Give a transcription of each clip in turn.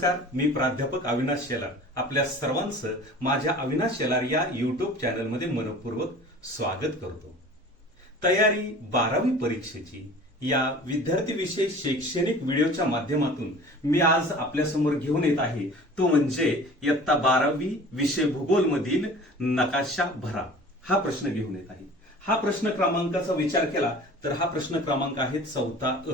नमस्कार मी प्राध्यापक अविनाश शेलार. आपल्या सर्वांचं माझ्या अविनाश शेलार या युट्यूब चॅनलमध्ये मनपूर्वक स्वागत करतो. तयारी बारावी परीक्षेची या विद्यार्थी शैक्षणिक व्हिडिओच्या माध्यमातून मी आज आपल्यासमोर घेऊन येत आहे. तो म्हणजे इयत्ता बारावी विषय भूगोल मधील नकाशा भरा. हा प्रश्न घेऊन येत आहे. हा प्रश्न क्रमांकाचा विचार केला तर हा प्रश्न क्रमांक आहे चौथा अ.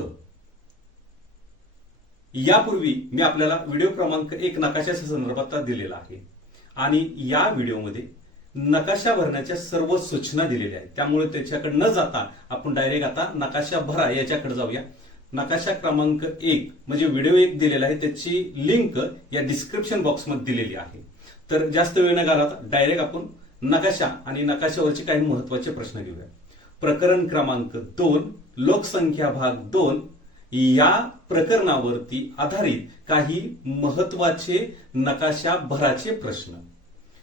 यापूर्वी मी आपल्याला व्हिडिओ क्रमांक एक नकाशाच्या संदर्भात दिलेला आहे. आणि या व्हिडिओमध्ये नकाशा भरण्याच्या सर्व सूचना दिलेल्या आहेत. त्यामुळे त्याच्याकडे न जाता आपण डायरेक्ट आता नकाशा भरा याच्याकडे जाऊया. नकाशा क्रमांक एक म्हणजे व्हिडिओ एक दिलेला आहे. त्याची लिंक या डिस्क्रिप्शन बॉक्समध्ये दिलेली आहे. तर जास्त वेळ न घालता डायरेक्ट आपण नकाशा आणि नकाशावरचे काही महत्त्वाचे प्रश्न घेऊया. प्रकरण क्रमांक दोन लोकसंख्या भाग दोन या प्रकरणावरती आधारित काही महत्त्वाचे नकाशा भराचे प्रश्न.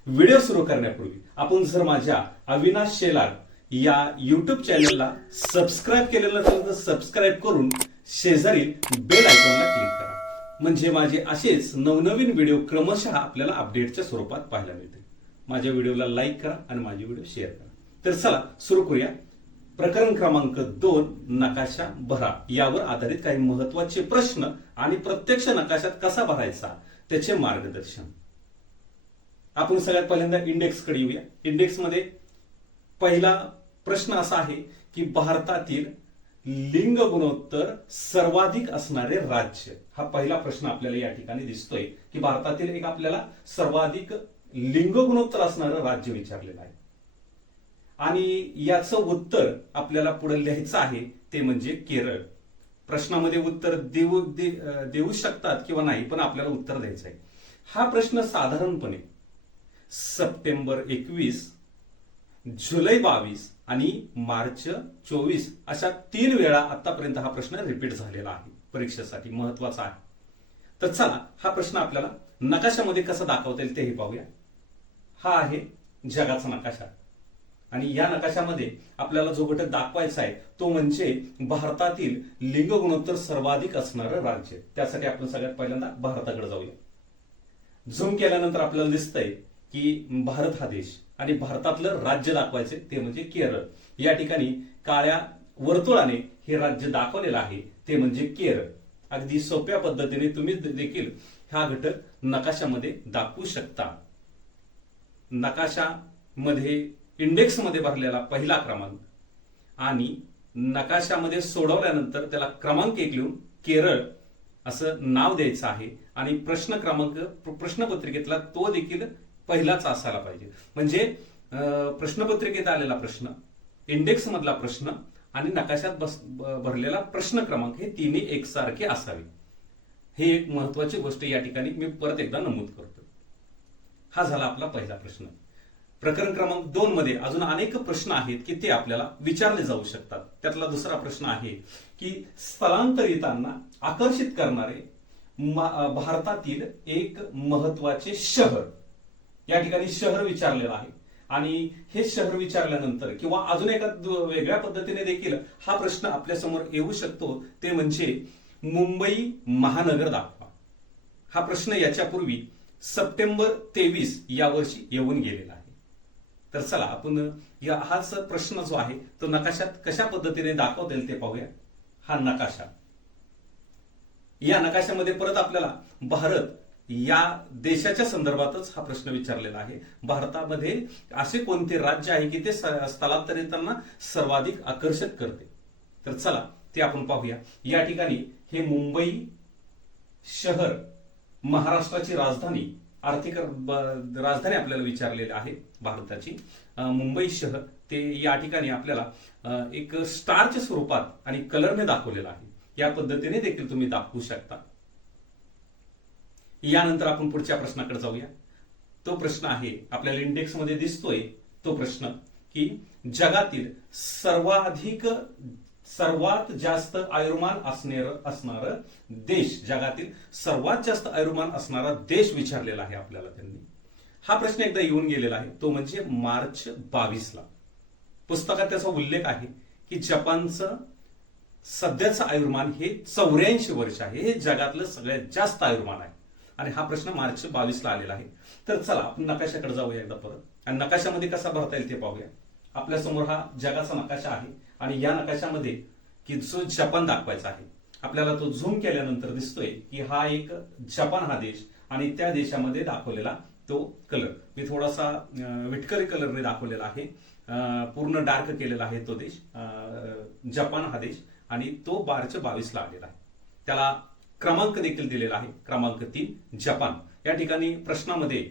व्हिडिओ सुरू करण्यापूर्वी आपण जर माझ्या अविनाश शेलार या युट्यूब चॅनलला सबस्क्राईब केलेलं असेल तर सबस्क्राईब करून शेजारील बेल आयकॉनला क्लिक करा. म्हणजे माझे असेच नवनवीन व्हिडिओ क्रमशः आपल्याला अपडेटच्या स्वरूपात पाहायला मिळतील. माझ्या व्हिडिओला लाईक करा आणि माझे व्हिडिओ शेअर करा. तर चला सुरू करूया. प्रकरण क्रमांक दोन नकाशा भरा. यावर आधारित काही महत्त्वाचे प्रश्न आणि प्रत्यक्ष नकाशात कसा भरायचा त्याचे मार्गदर्शन. आपण सगळ्यात पहिल्यांदा इंडेक्सकडे येऊया. इंडेक्समध्ये पहिला प्रश्न असा आहे की भारतातील लिंग गुणोत्तर सर्वाधिक असणारे राज्य. हा पहिला प्रश्न आपल्याला या ठिकाणी दिसतोय की भारतातील एक आपल्याला सर्वाधिक लिंग गुणोत्तर असणारं राज्य विचारलेलं आहे. आणि याचं उत्तर आपल्याला पुढे लिहायचं आहे ते म्हणजे केरळ. प्रश्नामध्ये उत्तर देऊ दे- देऊ शकतात किंवा नाही पण आपल्याला उत्तर द्यायचं आहे. हा प्रश्न साधारणपणे सप्टेंबर एकवीस जुलै बावीस आणि मार्च चोवीस अशा तीन वेळा आतापर्यंत हा प्रश्न रिपीट झालेला आहे. परीक्षेसाठी महत्त्वाचा आहे. तर चला हा प्रश्न आपल्याला नकाशामध्ये कसा दाखवता येईल तेही पाहूया. हा आहे जगाचा नकाशा. आणि या नकाशामध्ये आपल्याला जो घटक दाखवायचा आहे तो म्हणजे भारतातील लिंग गुणोत्तर सर्वाधिक असणारं राज्य. त्यासाठी आपण सगळ्यात पहिल्यांदा भारताकडे जाऊया. झूम केल्यानंतर आपल्याला दिसतंय की भारत हा देश आणि भारतातलं राज्य दाखवायचे ते म्हणजे केरळ. या ठिकाणी काळ्या वर्तुळाने हे राज्य दाखवलेलं आहे ते म्हणजे केरळ. अगदी सोप्या पद्धतीने तुम्ही देखील हा घटक नकाशामध्ये दाखवू शकता. नकाशामध्ये इंडेक्समध्ये भरलेला पहिला क्रमांक आणि नकाशामध्ये सोडवल्यानंतर त्याला क्रमांक एक लिहून केरळ असं नाव द्यायचं आहे. आणि प्रश्न क्रमांक प्रश्नपत्रिकेतला तो देखील पहिलाच असायला पाहिजे. म्हणजे प्रश्नपत्रिकेत आलेला प्रश्न इंडेक्स मधला प्रश्न आणि नकाशात बस भरलेला प्रश्न क्रमांक हे तिन्ही एकसारखे असावे. हे एक महत्वाची गोष्ट या ठिकाणी मी परत एकदा नमूद करतो. हा झाला आपला पहिला प्रश्न. प्रकरण क्रमांक दोन मध्ये अजून अनेक प्रश्न आहेत की ते आपल्याला विचारले जाऊ शकतात. त्यातला दुसरा प्रश्न आहे की स्थलांतरितांना आकर्षित करणारे भारतातील एक महत्त्वाचे शहर. या ठिकाणी शहर विचारलेलं आहे. आणि हे शहर विचारल्यानंतर किंवा अजून एका वेगळ्या पद्धतीने देखील हा प्रश्न आपल्यासमोर येऊ शकतो. ते म्हणजे मुंबई महानगर दाखवा. हा प्रश्न याच्यापूर्वी सप्टेंबर तेवीस या वर्षी येऊन गेलेला आहे. तर चला आपण या हाच प्रश्न जो आहे तो नकाशात कशा पद्धतीने दाखवता येईल ते पाहूया. हा नकाशा. या नकाशामध्ये परत आपल्याला भारत या देशाच्या संदर्भातच हा प्रश्न विचारलेला आहे. भारतामध्ये असे कोणते राज्य आहे की ते स्थलांतरितांना सर्वाधिक आकर्षित करते? तर चला ते आपण पाहूया. या ठिकाणी हे मुंबई शहर महाराष्ट्राची राजधानी आर्थिक राजधानी आपल्याला विचारलेली आहे भारताची. मुंबई शहर ते या ठिकाणी आपल्याला एक स्टारच्या स्वरूपात आणि कलरने दाखवलेलं आहे. या पद्धतीने देखील तुम्ही दाखवू शकता. यानंतर आपण पुढच्या प्रश्नाकडे जाऊया. तो प्रश्न आहे आपल्याला इंडेक्समध्ये दिसतोय तो प्रश्न की जगातील सर्वाधिक सर्वात जास्त आयुर्मान असणार असणार देश जगातील सर्वात जास्त आयुर्मान असणारा देश विचारलेला आहे आपल्याला त्यांनी. हा प्रश्न एकदा येऊन गेलेला आहे. तो म्हणजे मार्च बावीसला. पुस्तकात त्याचा उल्लेख आहे की जपानचं सध्याचं आयुर्मान हे चौऱ्याऐंशी वर्ष आहे. हे जगातलं सगळ्यात जास्त आयुर्मान आहे. आणि हा प्रश्न मार्च बावीसला आलेला आहे. तर चला आपण नकाशाकडे जाऊया एकदा परत. आणि नकाशामध्ये कसा भरता येईल ते पाहूया. आपल्यासमोर हा जगाचा नकाशा आहे. आणि या नकाशामध्ये की जो जपान दाखवायचा आहे. आपल्याला तो झूम केल्यानंतर दिसतोय की हा एक जपान हा देश आणि त्या देशामध्ये दाखवलेला तो कलर. मी थोडासा विटकरी कलरने दाखवलेला आहे. पूर्ण डार्क केलेला आहे तो देश. जपान हा देश आणि तो बारच्या बावीसला आलेला आहे. त्याला क्रमांक देखील दिलेला आहे. क्रमांक तीन जपान. या ठिकाणी प्रश्नामध्ये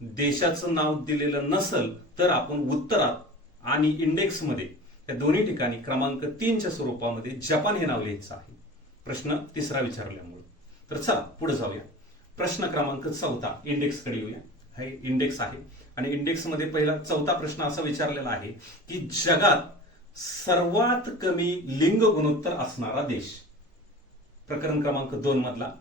देशाचं नाव दिलेलं नसल तर आपण उत्तरात आणि इंडेक्समध्ये या दोन्ही ठिकाणी क्रमांक तीनच्या स्वरूपामध्ये जपान हे नाव लिहायचं आहे. प्रश्न तिसरा विचारल्यामुळे. तर चला पुढे जाऊया. प्रश्न क्रमांक चौथा इंडेक्सकडे येऊया. हे इंडेक्स आहे. आणि इंडेक्समध्ये पहिला चौथा प्रश्न असा विचारलेला आहे की जगात सर्वात कमी लिंग गुणोत्तर असणारा देश. प्रकरण क्रमांक दोन मधला.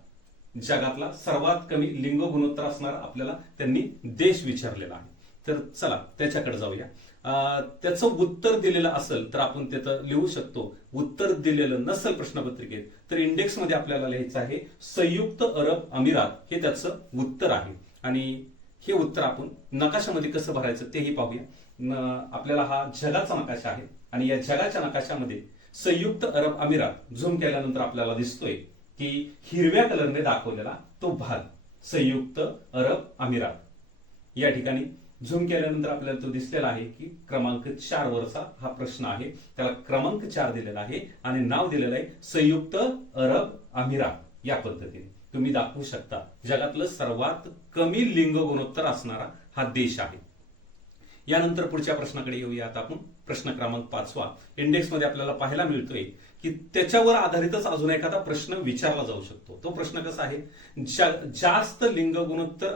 जगातला सर्वात कमी लिंग गुणोत्तर असणारा आपल्याला त्यांनी देश विचारलेला आहे. तर चला त्याच्याकडे जाऊया. त्याचं उत्तर दिलेलं असेल तर आपण त्याचं लिहू शकतो. उत्तर दिलेलं नसेल प्रश्नपत्रिकेत तर इंडेक्समध्ये आपल्याला लिहायचं आहे संयुक्त अरब अमिरात. हे त्याचं उत्तर आहे. आणि हे उत्तर आपण नकाशामध्ये कसं भरायचं तेही पाहूया. आपल्याला हा जगाचा नकाशा आहे. आणि या जगाच्या नकाशामध्ये संयुक्त अरब अमिरात झूम केल्यानंतर आपल्याला दिसतोय की हिरव्या कलरने दाखवलेला तो भाग संयुक्त अरब अमिरात. या ठिकाणी झूम केल्यानंतर आपल्याला तो दिसलेला आहे की क्रमांक चार वरचा हा प्रश्न आहे. त्याला क्रमांक चार दिलेला आहे आणि नाव दिलेलं आहे संयुक्त अरब अमिरात या पद्धतीने. तुम्ही दाखवू शकता जगातलं सर्वात कमी लिंग गुणोत्तर असणारा हा देश आहे. यानंतर पुढच्या प्रश्नाकडे येऊया आता आपण. प्रश्न क्रमांक पाचवा. इंडेक्समध्ये आपल्याला पाहायला मिळतोय की त्याच्यावर आधारितच अजून एखादा प्रश्न विचारला जाऊ शकतो. तो प्रश्न कसा आहे? जा- जास्त लिंग गुणोत्तर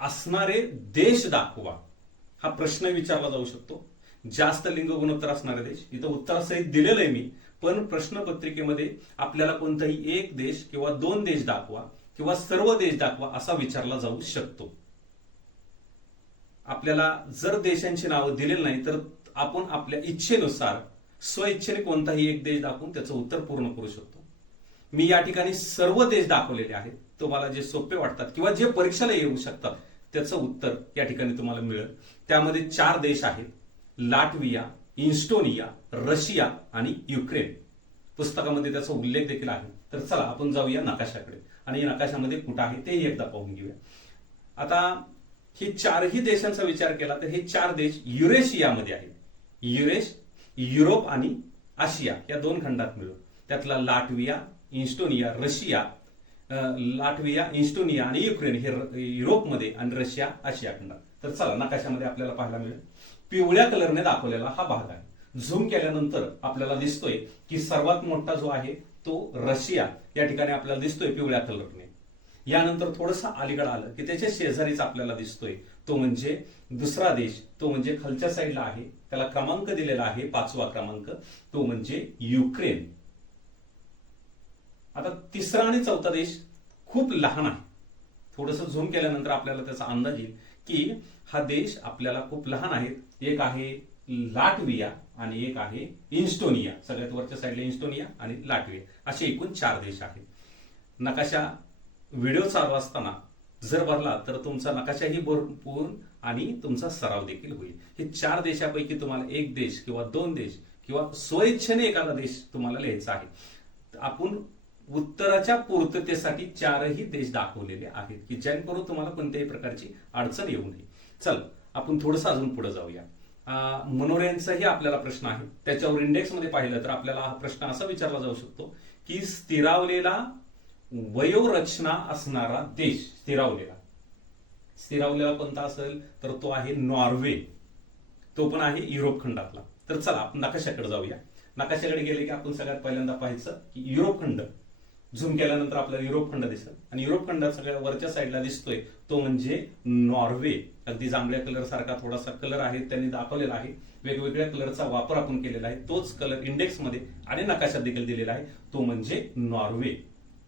असणारे देश दाखवा. हा प्रश्न विचारला जाऊ शकतो. जास्त लिंग गुणोत्तर असणारे देश. इथं उत्तरासहित दिलेलं आहे मी पण प्रश्नपत्रिकेमध्ये आपल्याला कोणताही एक देश किंवा दोन देश दाखवा किंवा सर्व देश दाखवा असा विचारला जाऊ शकतो. आपल्याला जर देशांची नावं दिलेली नाही तर आपण आपल्या इच्छेनुसार स्वइच्छेने कोणताही एक देश दाखवून त्याचं उत्तर पूर्ण करू शकतो. मी या ठिकाणी सर्व देश दाखवलेले आहेत. तुम्हाला जे सोपे वाटतात किंवा जे परीक्षेला येऊ शकतात त्याचं उत्तर या ठिकाणी तुम्हाला मिळेल. त्यामध्ये चार देश आहेत. लाटविया इन्स्टोनिया रशिया आणि युक्रेन. पुस्तकामध्ये त्याचा उल्लेख देखील आहे. तर चला आपण जाऊया नकाशाकडे. आणि या नकाशामध्ये कुठं आहे तेही एकदा पाहून घेऊया. आता हे चारही देशांचा विचार केला तर हे चार देश युरेशियामध्ये आहेत. युरेश युरोप आणि आशिया या दोन खंडात मिळून. त्यातला Latvia Estonia Russia Latvia Estonia आणि युक्रेन हे युरोपमध्ये आणि रशिया आशिया खंडात तर चला नकाशामध्ये आपल्याला पाहायला मिळेल. पिवळ्या कलरने दाखवलेला हा भाग आहे. झूम केल्यानंतर आपल्याला दिसतोय की सर्वात मोठा जो आहे तो रशिया. या ठिकाणी आपल्याला दिसतोय पिवळ्या कलरने. यानंतर थोडंसं अलीकडे आलं की त्याच्या शेजारीच आपल्याला दिसतोय. तो म्हणजे दुसरा देश. तो म्हणजे खालच्या साईडला आहे. त्याला क्रमांक दिलेला आहे पाचवा क्रमांक. तो म्हणजे युक्रेन. आता तिसरा आणि चौथा देश खूप लहान आहे. थोडस झूम केल्यानंतर आपल्याला त्याचा अंदाज येईल की हा देश आपल्याला खूप लहान आहे. एक आहे लाटविया आणि एक आहे इन्स्टोनिया सगळ्यात वरच्या साईडला इन्स्टोनिया आणि लाटविया असे एकूण चार देश आहेत. नकाशा व्हिडिओ चालू असताना जर भरला तर तुमचा नकाशाही भरपूर आणि तुमचा सराव देखील होईल. हे चार देशापैकी तुम्हाला एक देश किंवा दोन देश किंवा स्वइच्छेने एखादा देश तुम्हाला लिहायचा आहे. आपण उत्तराच्या पूर्ततेसाठी चारही देश दाखवलेले आहेत की जेणेकरून तुम्हाला कोणत्याही प्रकारची अडचण येऊ नये. चल आपण थोडंसं अजून पुढे जाऊया. मनोऱ्यांचाही आपल्याला प्रश्न आहे. त्याच्यावर इंडेक्समध्ये पाहिलं तर आपल्याला हा प्रश्न असा विचारला जाऊ शकतो की स्थिरावलेला वयोरचना असणारा देश स्थिरावलेला. स्थिरावलेला कोणता असेल? तर तो आहे नॉर्वे. तो पण आहे युरोप खंडातला. तर चला आपण नकाशाकडे जाऊया. नकाशाकडे गेले की आपण सगळ्यात पहिल्यांदा पाहायचं की युरोप खंड. झूम केल्यानंतर आपल्याला युरोप खंड दिसेल आणि युरोप खंडात सगळ्या वरच्या साईडला दिसतोय. तो म्हणजे नॉर्वे. अगदी जांभळ्या कलर सारखा थोडासा कलर आहे त्यांनी दाखवलेला आहे. वेगवेगळ्या कलरचा वापर आपण केलेला आहे. तोच कलर इंडेक्समध्ये आणि नकाशात देखील दिलेला आहे. तो म्हणजे नॉर्वे.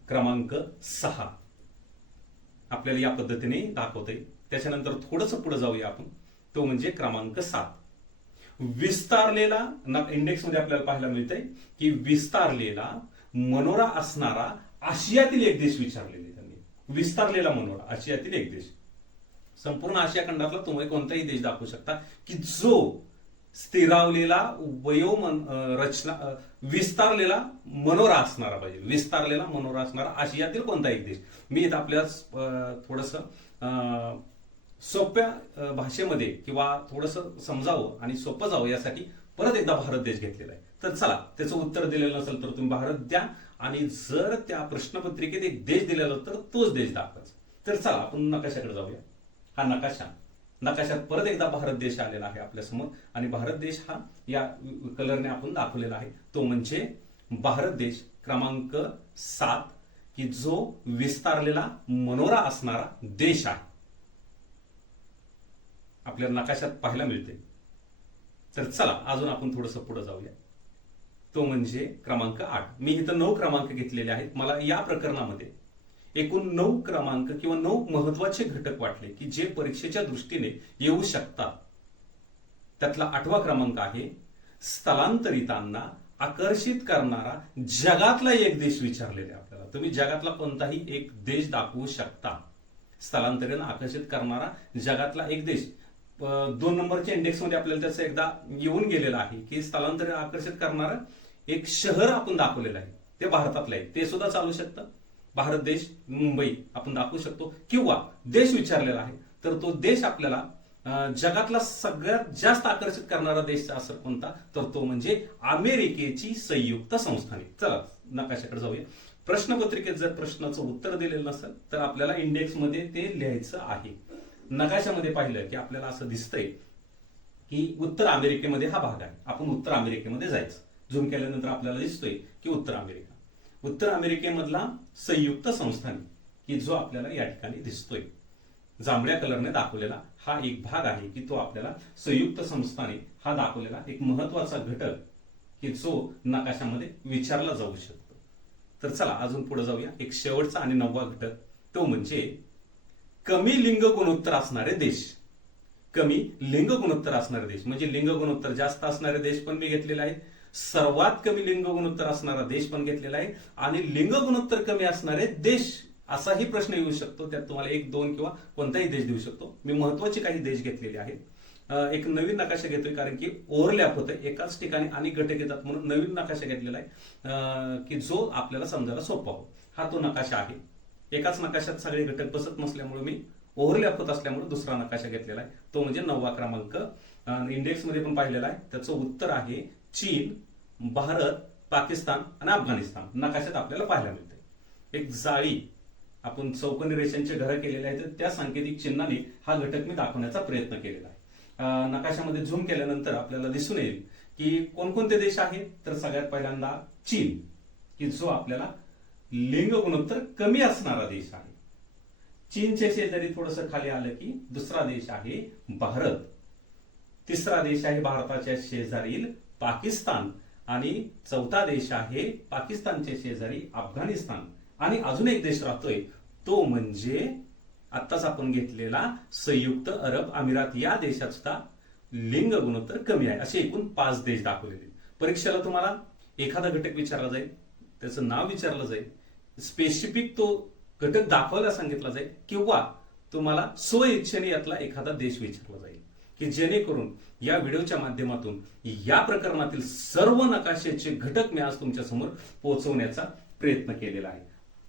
क्रमांक सहा. आपल्याला या पद्धतीने दाखवता त्याच्यानंतर थोडंसं पुढे जाऊया आपण. तो म्हणजे क्रमांक सात. विस्तारलेला इंडेक्समध्ये आपल्याला पाहायला मिळतंय की विस्तारलेला मनोरा असणारा आशियातील एक देश विचारलेले त्यांनी. विस्तारलेला मनोरा आशियातील एक देश. संपूर्ण आशिया खंडातला तुम्ही कोणताही देश दाखवू शकता की जो स्थिरावलेला वयोमन रचना विस्तारलेला मनोरा असणारा पाहिजे. विस्तारलेला मनोरा असणारा आशियातील कोणता एक देश. मी इथं आपल्या थोडस सोप्या भाषेमध्ये किंवा थोडस समजावं आणि सोपं जावं यासाठी परत एकदा भारत देश घेतलेला आहे. तर चला त्याचं उत्तर दिलेलं नसेल तर तुम्ही भारत द्या. आणि जर त्या प्रश्नपत्रिकेत एक देश दिलेला तर तोच देश दाखवायचा. तर चला आपण नकाशाकडे जाऊया. हा नकाशा. नकाशात परत एकदा भारत देश आलेला आहे आपल्यासमोर. आणि भारत देश हा या कलरने आपण दाखवलेला आहे. तो म्हणजे भारत देश क्रमांक सात की जो विस्तारलेला मनोरा असणारा देश आहे. आपल्याला नकाशात पाहायला मिळते तर चला अजून आपण थोडस पुढे जाऊया. तो म्हणजे क्रमांक आठ. मी इथं नऊ क्रमांक घेतलेले आहेत. मला या प्रकरणामध्ये एकूण नऊ क्रमांक किंवा नऊ महत्त्वाचे घटक वाटले की जे परीक्षेच्या दृष्टीने येऊ शकतात. त्यातला आठवा क्रमांक आहे स्थलांतरितांना आकर्षित करणारा जगातला एक देश विचारलेला आपल्याला. तुम्ही जगातला कोणताही एक देश दाखवू शकता. स्थलांतरित आकर्षित करणारा जगातला एक देश. दोन नंबरच्या इंडेक्समध्ये आपल्याला त्याचं एकदा येऊन गेलेलं आहे की स्थलांतर आकर्षित करणारं एक शहर आपण दाखवलेलं आहे. ते भारतातलं आहे. ते सुद्धा चालू शकतं. भारत देश मुंबई आपण दाखवू शकतो. किंवा देश विचारलेला आहे तर तो देश आपल्याला जगातला सगळ्यात जास्त आकर्षित करणारा देश असं कोणता? तर तो म्हणजे अमेरिकेची संयुक्त संस्थाने चला नकाशाकडे जाऊया. प्रश्नपत्रिकेत जर प्रश्नाचं उत्तर दिलेलं नसेल तर आपल्याला इंडेक्समध्ये ते लिहायचं आहे. नकाशामध्ये पाहिलं की आपल्याला असं दिसतंय की उत्तर अमेरिकेमध्ये हा भाग आहे. आपण उत्तर अमेरिकेमध्ये जायचं. झूम केल्यानंतर आपल्याला दिसतोय की उत्तर अमेरिका. उत्तर अमेरिकेमधला संयुक्त संस्थान की जो आपल्याला या ठिकाणी दिसतोय. जांभळ्या कलरने दाखवलेला हा एक भाग आहे की तो आपल्याला संयुक्त संस्थाने हा दाखवलेला एक महत्त्वाचा घटक की जो नकाशामध्ये विचारला जाऊ शकतो. तर चला अजून पुढे जाऊया. एक शेवटचा आणि नववा घटक तो म्हणजे कमी लिंग गुणोत्तर असणारे देश. कमी लिंग गुणोत्तर असणारे देश. म्हणजे लिंग गुणोत्तर जास्त असणारे देश पण मी घेतलेले आहे. सर्वात कमी लिंग गुणोत्तर असणारा देश पण घेतलेला आहे. आणि लिंग गुणोत्तर कमी असणारे देश असाही प्रश्न येऊ शकतो. त्यात तुम्हाला एक दोन किंवा कोणताही देश देऊ शकतो. मी महत्त्वाचे काही देश घेतलेले आहेत. एक नवीन नकाशा घेतोय कारण की ओव्हरलॅप होतं एकाच ठिकाणी अनेक घटक येतात म्हणून नवीन नकाशा घेतलेला आहे. की जो आपल्याला समजायला सोपा हो हा तो नकाशा आहे. एकाच नकाशात सगळे घटक बसत नसल्यामुळे मी ओव्हरलॅप होत असल्यामुळे दुसरा नकाशा घेतलेला आहे. तो म्हणजे नववा क्रमांक. इंडेक्समध्ये पण पाहिलेला आहे. त्याचं उत्तर आहे चीन भारत पाकिस्तान आणि अफगाणिस्तान. नकाशात आपल्याला पाहायला मिळते एक जाळी आपण चौकोनी रेषांचे घर केलेले आहेत. तर त्या सांकेतिक चिन्हाने हा घटक मी दाखवण्याचा प्रयत्न केलेला आहे. नकाशामध्ये झूम केल्यानंतर आपल्याला दिसून येईल की कोणकोणते देश आहेत? तर सगळ्यात पहिल्यांदा चीन की जो आपल्याला लिंग गुणोत्तर कमी असणारा देश आहे. चीनच्या शेजारी थोडस खाली आलं की दुसरा देश आहे भारत. तिसरा देश आहे भारताच्या शेजारील पाकिस्तान आणि चौथा देश आहे पाकिस्तानच्या शेजारी अफगाणिस्तान. आणि अजून एक देश राहतोय तो म्हणजे आत्ताच आपण घेतलेला संयुक्त अरब अमिरात या देशात सुद्धा लिंग गुणोत्तर कमी आहे. असे एकूण पाच देश दाखवलेले परीक्षेला तुम्हाला एखादा घटक विचारला जाईल त्याचं नाव विचारलं जाईल. स्पेसिफिक तो घटक दाखवायला सांगितला जाईल किंवा तुम्हाला स्वइच्छेने यातला एखादा देश विचारला जाईल की जेणेकरून या व्हिडिओच्या माध्यमातून या प्रकरणातील सर्व नकाशाचे घटक मी आज तुमच्यासमोर पोहोचवण्याचा प्रयत्न केलेला आहे.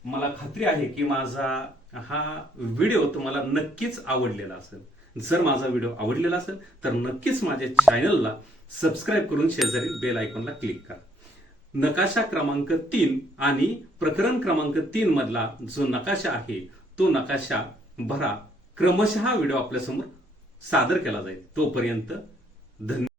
मला खात्री आहे की माझा हा व्हिडिओ तुम्हाला नक्कीच आवडलेला असेल. जर माझा व्हिडिओ आवडलेला असेल तर नक्कीच माझ्या चॅनलला सबस्क्राईब करून शेजारी बेल आयकॉनला क्लिक करा. नकाशा क्रमांक तीन आणि प्रकरण क्रमांक तीन मधला जो नकाशा आहे तो नकाशा भरा. क्रमशः व्हिडिओ आपल्यासमोर सादर केला जाईल. तोपर्यंत धन्यवाद